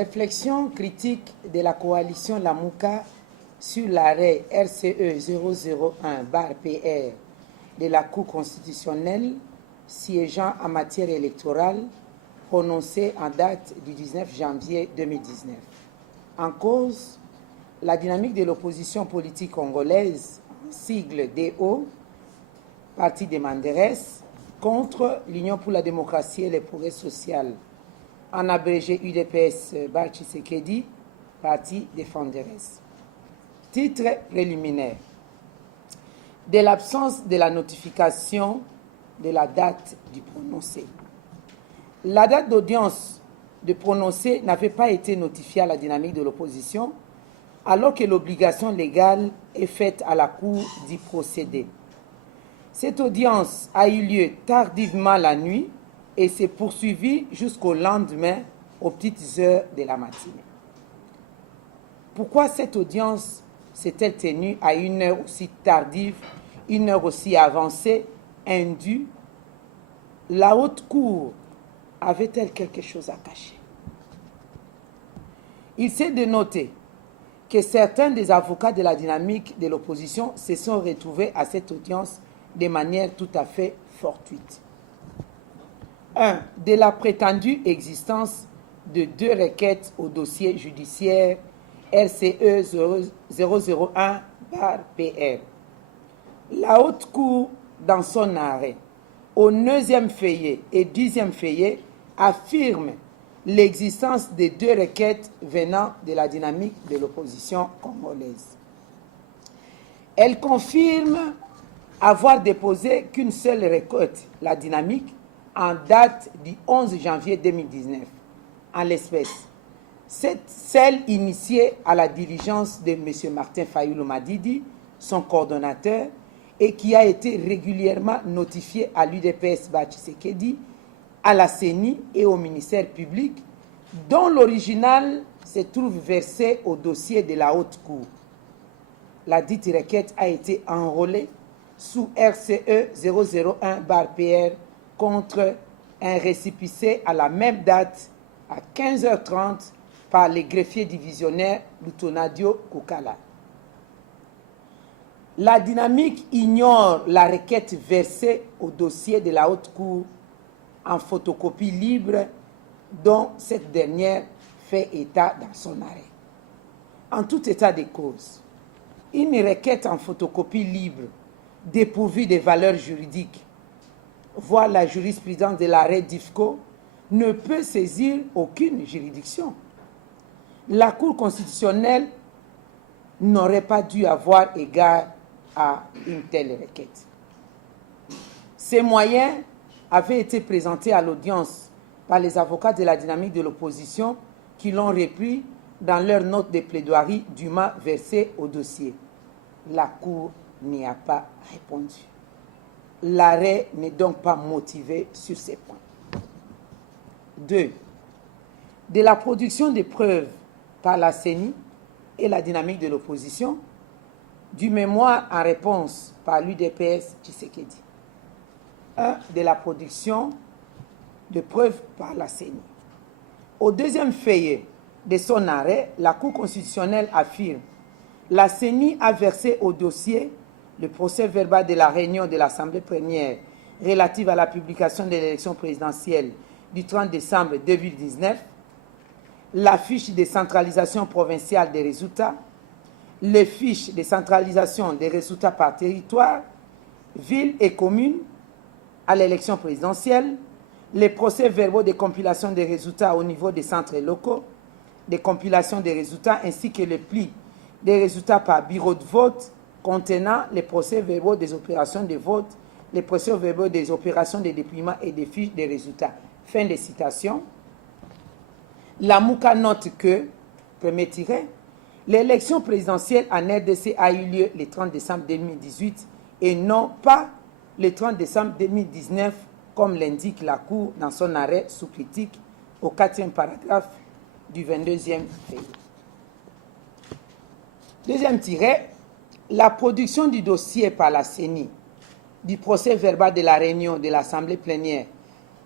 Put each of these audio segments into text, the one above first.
Réflexion critique de la coalition Lamouka sur l'arrêt RCE 001-PR de la Cour constitutionnelle siégeant en matière électorale prononcé en date du 19 janvier 2019. En cause, la dynamique de l'opposition politique congolaise, sigle DO, Parti des Manderes, contre l'Union pour la démocratie et le progrès social, en abrégé UDPS Tshisekedi, Parti des Fanderes. Titre préliminaire. De l'absence de la notification de la date du prononcé. La date d'audience de prononcé n'avait pas été notifiée à la dynamique de l'opposition, alors que l'obligation légale est faite à la Cour d'y procéder. Cette audience a eu lieu tardivement la nuit et s'est poursuivie jusqu'au lendemain aux petites heures de la matinée. Pourquoi cette audience s'est-elle tenue à une heure aussi tardive, une heure aussi avancée, indue? La haute cour avait-elle quelque chose à cacher? Il s'est de noter que certains des avocats de la dynamique de l'opposition se sont retrouvés à cette audience de manière tout à fait fortuite. 1. De la prétendue existence de deux requêtes au dossier judiciaire RCE 001-PR. La Haute Cour, dans son arrêt, au 9e feuillet et 10e feuillet, affirme l'existence de deux requêtes venant de la dynamique de l'opposition congolaise. Elle confirme avoir déposé qu'une seule requête, la dynamique, en date du 11 janvier 2019, en l'espèce. Celle initiée à la diligence de M. Martin Fayulu Madidi, son coordonnateur, et qui a été régulièrement notifiée à l'UDPS Tshisekedi, à la CENI et au ministère public, dont l'original se trouve versé au dossier de la Haute Cour. La dite requête a été enrôlée sous RCE 001-PR contre un récépissé à la même date à 15h30 par le greffier divisionnaire Lutonadio Koukala. La dynamique ignore la requête versée au dossier de la Haute Cour en photocopie libre dont cette dernière fait état dans son arrêt. En tout état de cause, une requête en photocopie libre dépourvue de valeurs juridiques, voire la jurisprudence de l'arrêt d'IFCO, ne peut saisir aucune juridiction. La Cour constitutionnelle n'aurait pas dû avoir égard à une telle requête. Ces moyens avaient été présentés à l'audience par les avocats de la dynamique de l'opposition qui l'ont repris dans leur note de plaidoirie dûment versée au dossier. La Cour n'y a pas répondu. L'arrêt n'est donc pas motivé sur ces points. 2. De la production des preuves par la CENI et la dynamique de l'opposition, du mémoire en réponse par l'UDPS Tshisekedi. 1. De la production de preuves par la CENI. Au 2e feuillet de son arrêt, la Cour constitutionnelle affirme la CENI a versé au dossier le procès-verbal de la réunion de l'Assemblée plénière relative à la publication de l'élection présidentielle du 30 décembre 2019, la fiche de centralisation provinciale des résultats, les fiches de centralisation des résultats par territoire, villes et communes à l'élection présidentielle, les procès-verbaux de compilation des résultats au niveau des centres locaux, des compilations des résultats ainsi que le pli des résultats par bureau de vote contenant les procès-verbaux des opérations de vote, les procès-verbaux des opérations de dépouillement et des fiches des résultats. Fin de citation. La Mouka note que, premier tiret, l'élection présidentielle en RDC a eu lieu le 30 décembre 2018 et non pas le 30 décembre 2019 comme l'indique la Cour dans son arrêt sous critique au 4e paragraphe du 22e feuillet. Deuxième tiret, la production du dossier par la CENI du procès verbal de la réunion de l'Assemblée plénière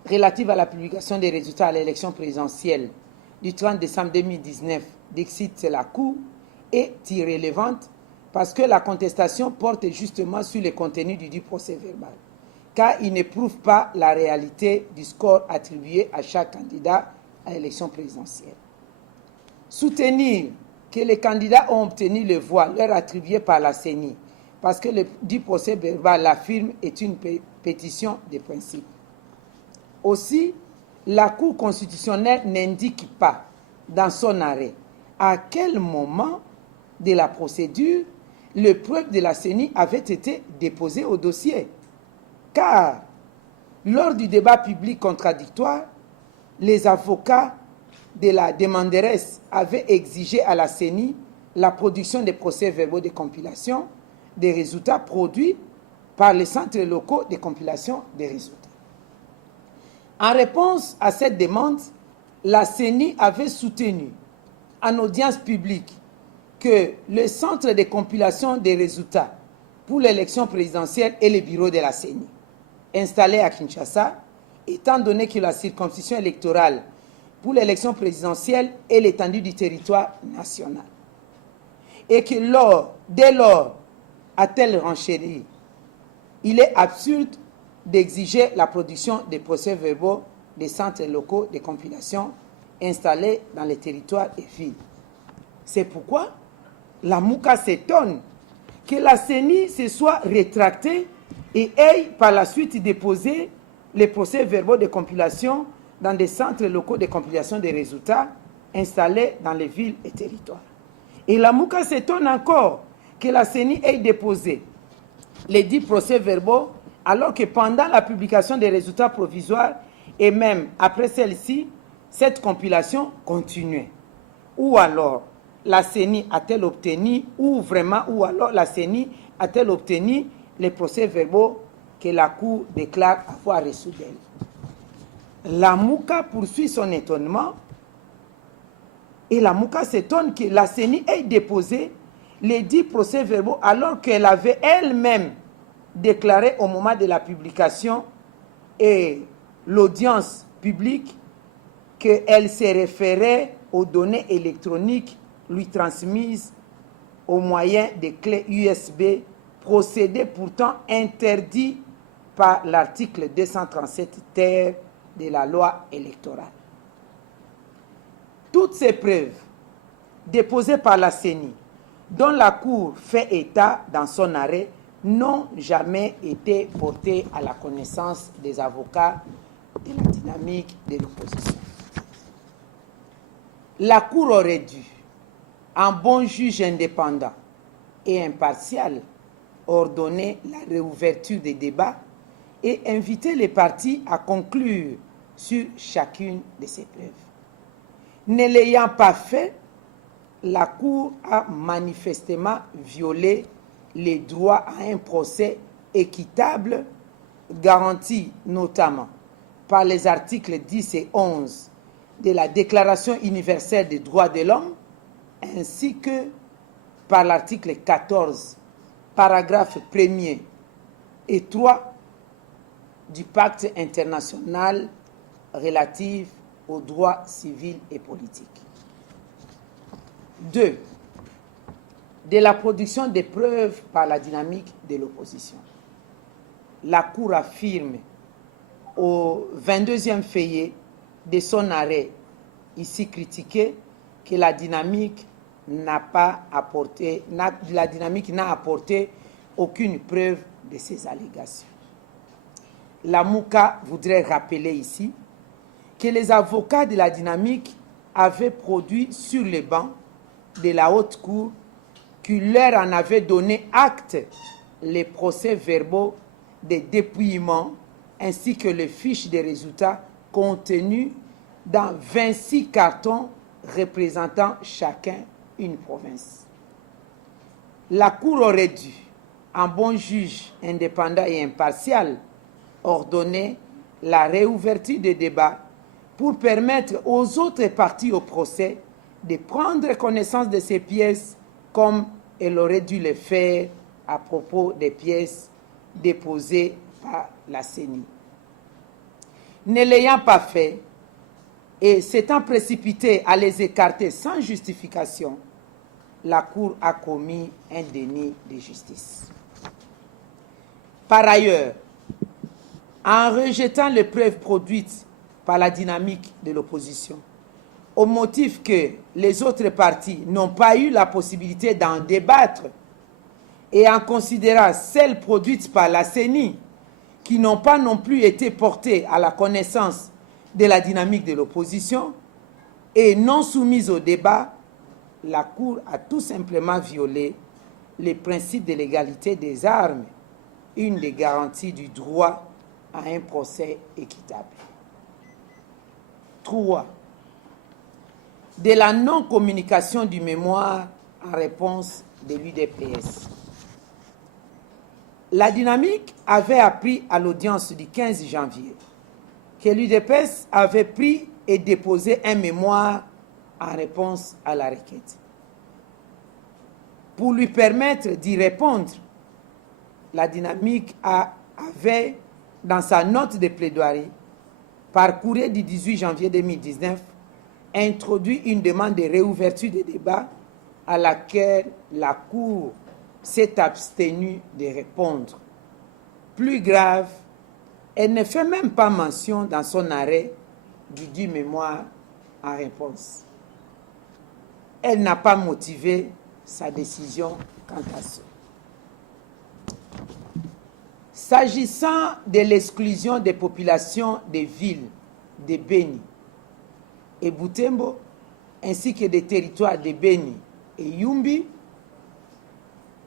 relative à la publication des résultats à l'élection présidentielle du 30 décembre 2019 d'Exit la Cour est irrélevante parce que la contestation porte justement sur le contenu du procès verbal, car il ne prouve pas la réalité du score attribué à chaque candidat à l'élection présidentielle. Soutenir que les candidats ont obtenu les voix leur attribuées par la CENI parce que le dit procès verbal l'affirme est une pétition de principe. Aussi, la Cour constitutionnelle n'indique pas dans son arrêt à quel moment de la procédure les preuves de la CENI avaient été déposées au dossier. Car, lors du débat public contradictoire, les avocats de la demanderesse avaient exigé à la CENI la production des procès-verbaux de compilation des résultats produits par les centres locaux de compilation des résultats. En réponse à cette demande, la CENI avait soutenu en audience publique que le centre de compilation des résultats pour l'élection présidentielle est le bureau de la CENI, installé à Kinshasa, étant donné que la circonscription électorale pour l'élection présidentielle est l'étendue du territoire national. Et que dès lors, à telle renchérie, il est absurde d'exiger la production des procès-verbaux des centres locaux de compilation installés dans les territoires et villes. C'est pourquoi la MUCA s'étonne que la CENI se soit rétractée et ait par la suite déposé les procès-verbaux de compilation dans des centres locaux de compilation des résultats installés dans les villes et territoires. Et la MUCA s'étonne encore que la CENI ait déposé les 10 procès-verbaux alors que pendant la publication des résultats provisoires et même après celle-ci, cette compilation continuait. Ou alors, la CENI a-t-elle obtenu, ou alors la CENI a-t-elle obtenu les procès-verbaux que la Cour déclare avoir reçus d'elle. La MUCA poursuit son étonnement et la MUCA s'étonne que la CENI ait déposé les 10 procès-verbaux alors qu'elle avait elle-même déclaré au moment de la publication et l'audience publique qu'elle se référait aux données électroniques lui transmises au moyen des clés USB, procédé pourtant interdit par l'article 237 ter de la loi électorale. Toutes ces preuves déposées par la CENI, dont la Cour fait état dans son arrêt, n'ont jamais été portées à la connaissance des avocats de la dynamique de l'opposition. La Cour aurait dû, en bon juge indépendant et impartial, ordonner la réouverture des débats et inviter les parties à conclure sur chacune de ces preuves. Ne l'ayant pas fait, la Cour a manifestement violé les droits à un procès équitable, garantis notamment par les articles 10 et 11 de la Déclaration universelle des droits de l'homme, ainsi que par l'article 14, paragraphe 1er et 3 du Pacte international relatif aux droits civils et politiques. 2. De la production des preuves par la dynamique de l'opposition. La Cour affirme au 22e feuillet de son arrêt, ici critiqué, que la dynamique n'a apporté aucune preuve de ces allégations. La MUCA voudrait rappeler ici que les avocats de la dynamique avaient produit sur les bancs de la Haute Cour qui leur en avait donné acte les procès-verbaux des dépouillements ainsi que les fiches des résultats contenus dans 26 cartons représentant chacun une province. La Cour aurait dû, en bon juge indépendant et impartial, ordonner la réouverture des débats pour permettre aux autres parties au procès de prendre connaissance de ces pièces comme elle aurait dû le faire à propos des pièces déposées par la CENI. Ne l'ayant pas fait, et s'étant précipité à les écarter sans justification, la Cour a commis un déni de justice. Par ailleurs, en rejetant les preuves produites par la dynamique de l'opposition, au motif que les autres partis n'ont pas eu la possibilité d'en débattre, et en considérant celles produites par la CENI, qui n'ont pas non plus été portées à la connaissance de la dynamique de l'opposition et non soumises au débat, la Cour a tout simplement violé les principes de l'égalité des armes, une des garanties du droit à un procès équitable. 3. De la non-communication du mémoire en réponse de l'UDPS. La dynamique avait appris à l'audience du 15 janvier que l'UDPS avait pris et déposé un mémoire en réponse à la requête. Pour lui permettre d'y répondre, la dynamique avait, dans sa note de plaidoirie, par courrier du 18 janvier 2019, introduit une demande de réouverture des débats à laquelle la Cour s'est abstenue de répondre. Plus grave, elle ne fait même pas mention dans son arrêt du dit mémoire en réponse. Elle n'a pas motivé sa décision quant à ça. S'agissant de l'exclusion des populations des villes de Beni et Butembo, ainsi que des territoires de Beni et Yumbi,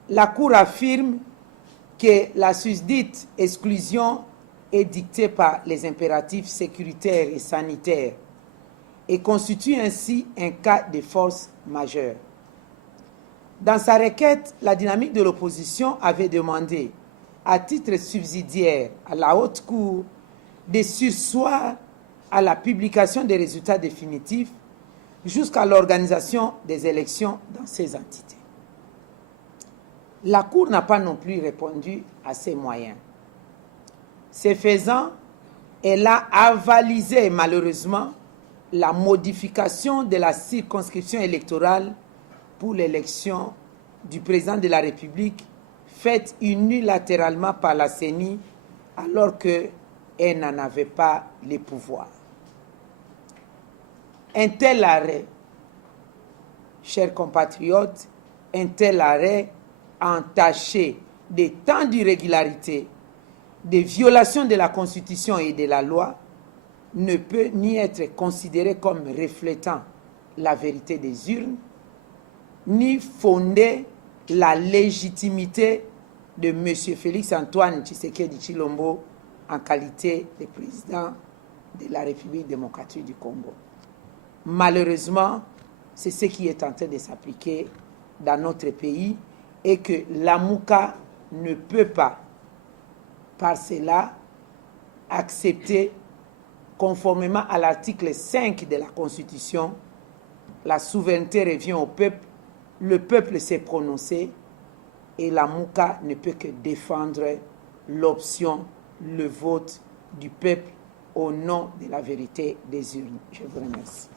la Cour affirme que la susdite exclusion est dictée par les impératifs sécuritaires et sanitaires et constitue ainsi un cas de force majeure. Dans sa requête, la dynamique de l'opposition avait demandé, à titre subsidiaire à la Haute Cour, de surseoir à la publication des résultats définitifs jusqu'à l'organisation des élections dans ces entités. La Cour n'a pas non plus répondu à ces moyens. Ce faisant, elle a avalisé malheureusement la modification de la circonscription électorale pour l'élection du président de la République faite unilatéralement par la CENI alors qu'elle n'en avait pas les pouvoirs. Un tel arrêt, chers compatriotes, un tel arrêt entaché de tant d'irrégularités, de violations de la Constitution et de la loi, ne peut ni être considéré comme reflétant la vérité des urnes, ni fonder la légitimité de M. Félix-Antoine Tshisekedi Tshilombo en qualité de président de la République démocratique du Congo. Malheureusement, c'est ce qui est en train de s'appliquer dans notre pays et que l'AMUCA ne peut pas, par cela, accepter, conformément à l'article 5 de la Constitution, la souveraineté revient au peuple, le peuple s'est prononcé et l'AMUCA ne peut que défendre l'option, le vote du peuple au nom de la vérité des urnes. Je vous remercie.